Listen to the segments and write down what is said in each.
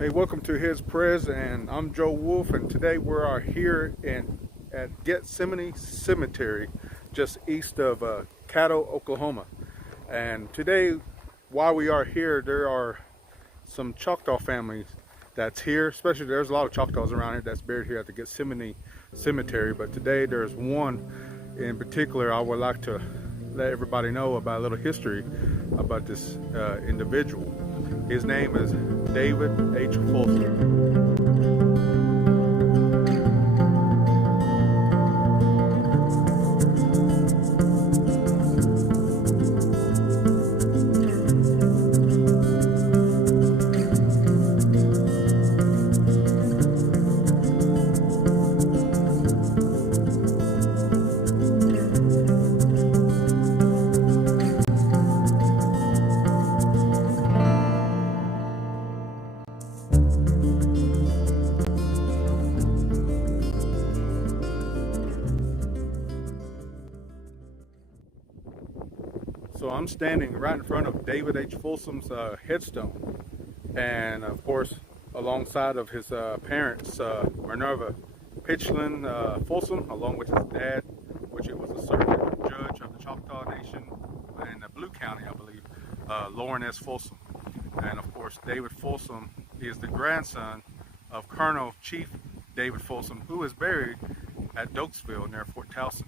Hey, welcome to HIZPrez, and I'm Joe Wolf, and today we are here at Gethsemane Cemetery, just east of Caddo, Oklahoma. And today, while we are here, there are some Choctaw families that's here. Especially, there's a lot of Choctaws around here that's buried here at the Gethsemane Cemetery. But today, there's one in particular I would like to let everybody know about a little history about this individual. His name is David H. Folsom. So I'm standing right in front of David H. Folsom's headstone, and of course alongside of his parents, Minerva Pitchlin Folsom, along with his dad, which it was a circuit judge of the Choctaw Nation in Blue County, I believe, Lauren S. Folsom. And of course David Folsom is the grandson of Colonel Chief David Folsom, who is buried at Dokesville near Fort Towson.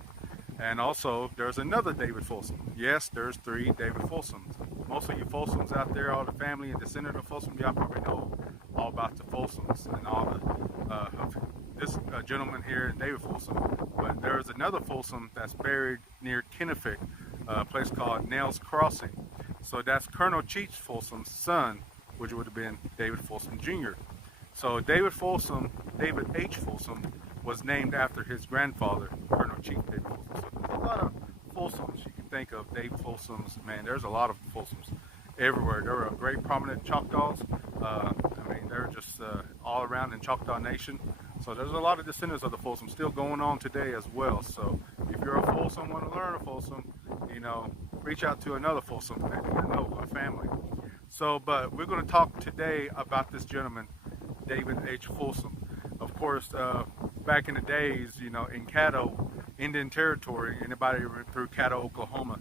And also, there's another David Folsom. Yes, there's three David Folsoms. Most of you Folsoms out there, all the family and descendant of Folsom, y'all probably know all about the Folsoms and all of this gentleman here, David Folsom. But there's another Folsom that's buried near Kennefic, a place called Nels Crossing. So that's Colonel Chief Folsom's son, which would have been David Folsom Jr. So David Folsom, David H. Folsom, was named after his grandfather, Colonel Chief David Folsom. So there's a lot of Folsoms you can think of. David Folsoms, man, there's a lot of Folsoms everywhere. There were great prominent Choctaws. They're just all around in Choctaw Nation. So there's a lot of descendants of the Folsom still going on today as well. So if you're a Folsom, want to learn a Folsom, reach out to another Folsom, maybe a family. So, but we're going to talk today about this gentleman, David H. Folsom. Of course, back in the days, in Caddo, Indian Territory, anybody through Caddo, Oklahoma,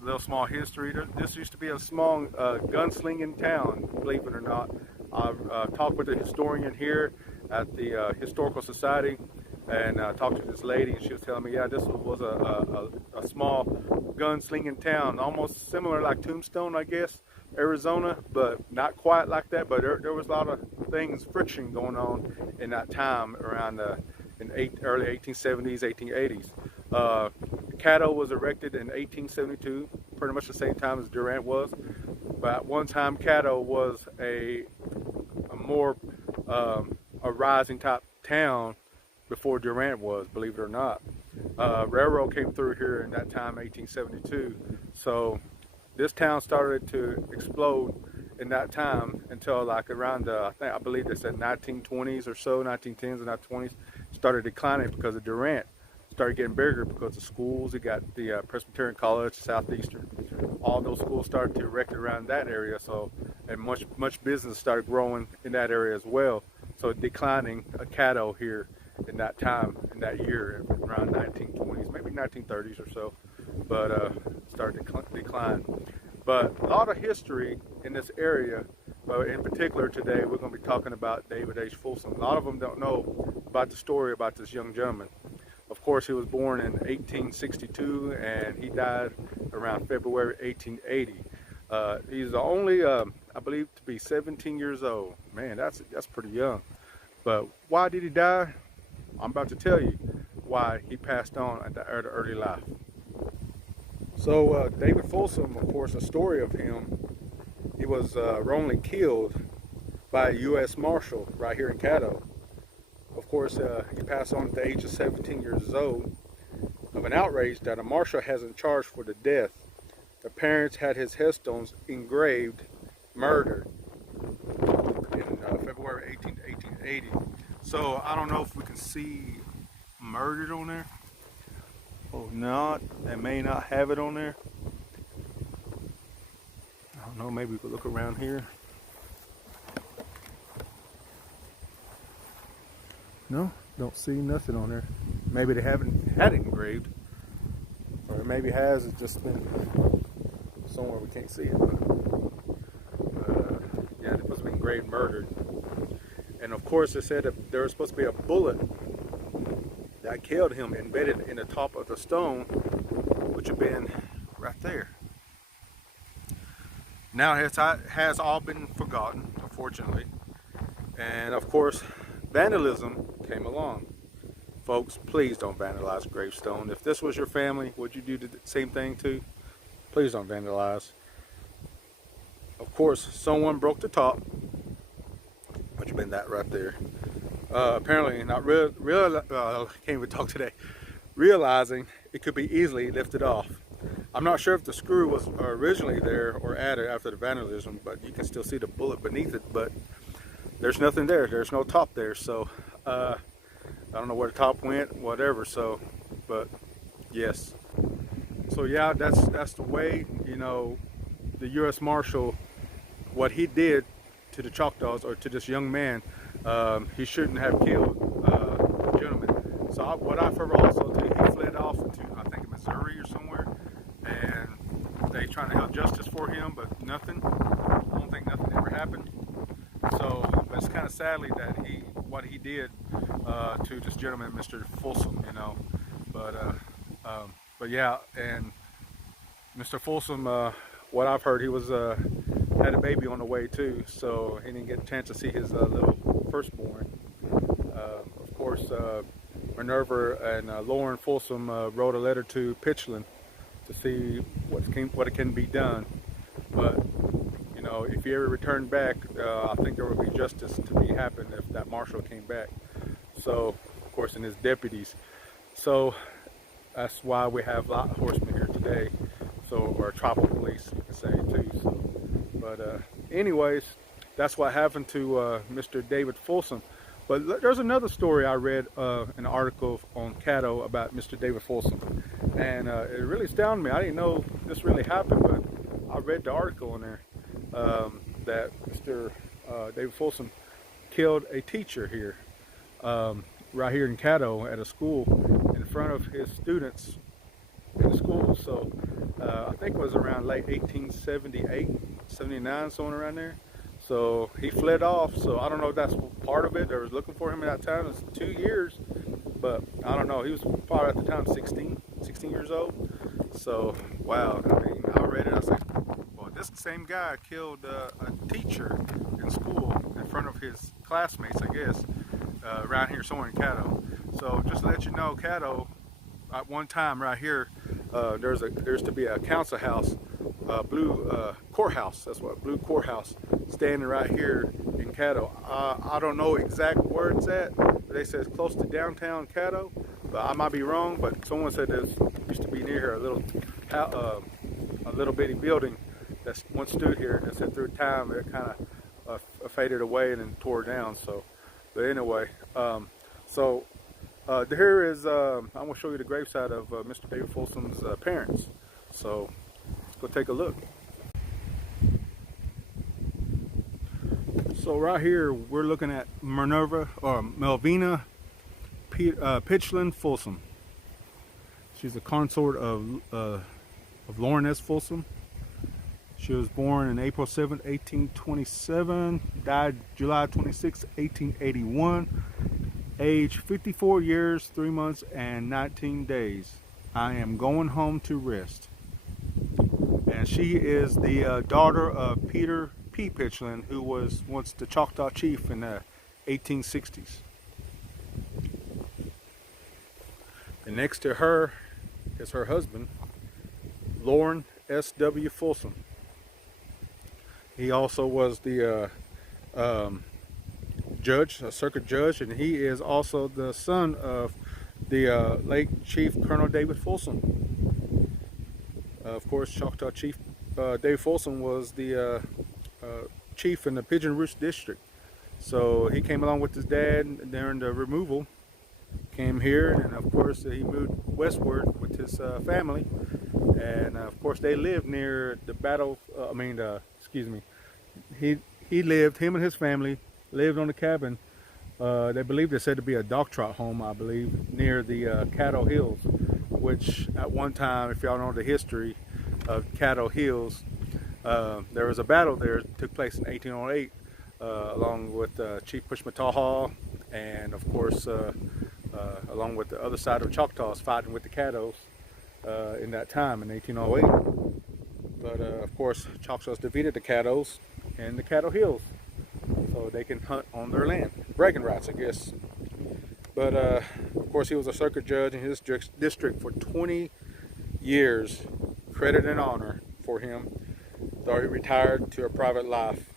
a little small history. This used to be a small gunslinging town, believe it or not. I've talked with a historian here at the Historical Society, and talked to this lady, and she was telling me, yeah, this was a small gunslinging town, almost similar like Tombstone, I guess, Arizona, but not quite like that. But there was a lot of friction going on in that time around in early 1870s, 1880s. Caddo was erected in 1872, pretty much the same time as Durant was. But at one time, Caddo was a more rising type town before Durant was, believe it or not. Railroad came through here in that time, 1872. So this town started to explode in that time until like around I believe they said 1920s or so, 1910s and 1920s, started declining because of Durant. Started getting bigger because of schools. It got the Presbyterian College, Southeastern. All those schools started to erect around that area. So, and much business started growing in that area as well. So declining Caddo here in that time, in that year, around 1920s, maybe 1930s or so, but started to decline. But a lot of history in this area, but in particular today, we're going to be talking about David H. Folsom. A lot of them don't know about the story about this young gentleman. Of course, he was born in 1862, and he died around February 1880. He's the only, I believe, to be 17 years old. Man, that's pretty young. But why did he die? I'm about to tell you why he passed on at the early life. So David Folsom, of course, a story of him, he was wrongly killed by a US Marshall right here in Caddo. Of course, he passed on at the age of 17 years old of an outrage that a marshal hasn't charged for the death. The parents had his headstones engraved murder in February 1880. So I don't know if we can see murdered on there. Oh, not. They may not have it on there. I don't know. Maybe we could look around here. No, don't see nothing on there. Maybe they haven't had it engraved, or maybe it has. It's just been somewhere we can't see it. But yeah, it supposed to be engraved murdered. And of course, it said that there was supposed to be a bullet that killed him embedded in the top of the stone, which had been right there. Now it has all been forgotten, unfortunately. And of course, vandalism came along. Folks, please don't vandalize a gravestone. If this was your family, would you do the same thing too? Please don't vandalize. Of course, someone broke the top, which have been that right there. Apparently not can't even talk today. Realizing it could be easily lifted off. I'm not sure if the screw was originally there or added after the vandalism, but you can still see the bullet beneath it. But there's nothing there. There's no top there. So I don't know where the top went, whatever. So, but yes. So yeah, that's the way, you know, the US Marshal, what he did to the Choctaws, or to this young man, he shouldn't have killed the gentleman. So what I've heard also too, he fled off to, I think, Missouri or somewhere, and they trying to have justice for him, but nothing. I don't think nothing ever happened. So it's kind of sadly that what he did to this gentleman, Mr. Folsom, you know. But yeah, and Mr. Folsom, what I've heard, he was had a baby on the way too, so he didn't get a chance to see his little firstborn. Of course, Minerva and Lauren Folsom wrote a letter to Pitchland to see what can be done. But you know, if he ever returned back, I think there would be justice to be happen if that marshal came back. So, of course, and his deputies. So that's why we have a lot of horsemen here today. So, or tribal police, you can say too. So, but anyways, that's what happened to Mr. David Folsom. But there's another story I read, an article on Caddo about Mr. David Folsom, and it really astounded me. I didn't know this really happened, but I read the article in there that Mr. David Folsom killed a teacher here, right here in Caddo at a school, in front of his students in the school. So I think it was around late 1878, 79, somewhere around there. So he fled off. So I don't know if that's part of it. They was looking for him at that time. It was 2 years, but I don't know. He was probably at the time 16 years old. So wow, I mean, I read it. I said, well, this same guy killed a teacher in school in front of his classmates, I guess, around here somewhere in Caddo. So just to let you know, Caddo, at one time right here, there's to be a council house, blue courthouse. That's what, blue courthouse, standing right here in Caddo. I don't know exactly where it's at, but they say it's close to downtown Caddo. But I might be wrong. But someone said there used to be near here a little bitty building that once stood here. That said through time it kind of faded away and then tore down. So, but anyway, here is, I'm going to show you the gravesite of Mr. David Folsom's parents. So, let's go take a look. So right here, we're looking at Minerva, or Melvina Pitchland Folsom. She's a consort of Lauren S. Folsom. She was born on April 7, 1827, died July 26, 1881. Age 54 years, 3 months, and 19 days. I am going home to rest. And she is the daughter of Peter P. Pitchland, who was once the Choctaw chief in the 1860s. And next to her is her husband, Lauren S.W. Folsom. He also was the judge, a circuit judge, and he is also the son of the late Chief Colonel David Folsom. Of course, Choctaw Chief David Folsom was the chief in the Pigeon Roost district. So he came along with his dad during the removal, came here, and of course he moved westward with his family, and of course they lived near the battle. He lived, him and his family lived on the cabin They believe it's said to be a dog trot home, I believe, near the Caddo Hills, which at one time, if y'all know the history of Caddo Hills, there was a battle there that took place in 1808 along with Chief Pushmataha, and of course along with the other side of Choctaws fighting with the Caddos in that time in 1808. But of course Choctaws defeated the Caddos in the Caddo Hills, so they can hunt on their land. Bragging rights, I guess. But of course he was a circuit judge in his district for 20 years. Credit and honor for him, though he retired to a private life.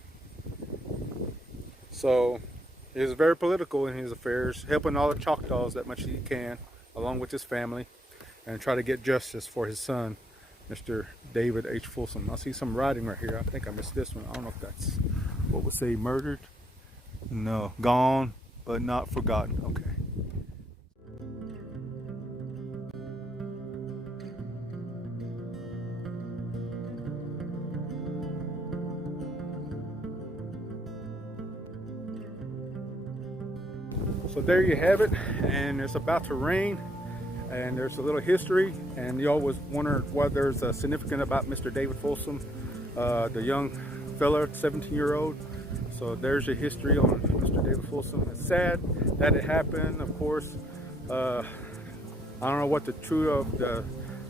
So he was very political in his affairs, helping all the Choctaws that much he can, along with his family, and try to get justice for his son, Mr. David H. Folsom. I see some writing right here. I think I missed this one. I don't know if that's, what would say, murdered? No, gone, but not forgotten. Okay. So there you have it, and it's about to rain, and there's a little history, and you always wonder what there's significant about Mr. David Folsom, the young fella, 17-year-old. So there's your history on Mr. David Folsom. It's sad that it happened, of course. I don't know what the truth of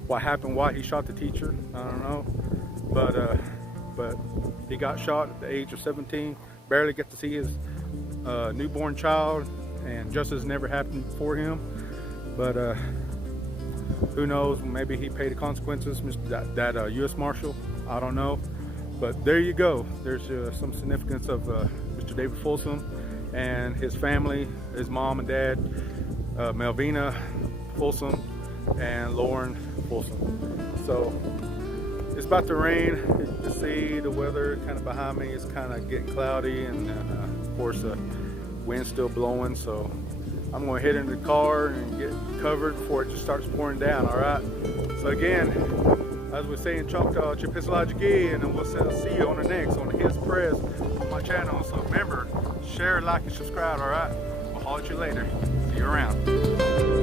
what happened, why he shot the teacher. I don't know, but he got shot at the age of 17. Barely get to see his newborn child, and justice never happened for him. But who knows? Maybe he paid the consequences. That US Marshall, I don't know. But there you go. There's some significance of Mr. David Folsom and his family, his mom and dad, Melvina Folsom and Lauren Folsom. So it's about to rain. You can see the weather kind of behind me is kind of getting cloudy, and of course the wind's still blowing. So I'm going to head into the car and get covered before it just starts pouring down. All right. So again, as we say in Choctaw, Chippisalajigi, and then we'll see you on the next on the HIZPrez on my channel. So remember, share, like, and subscribe. All right. We'll holler at you later. See you around.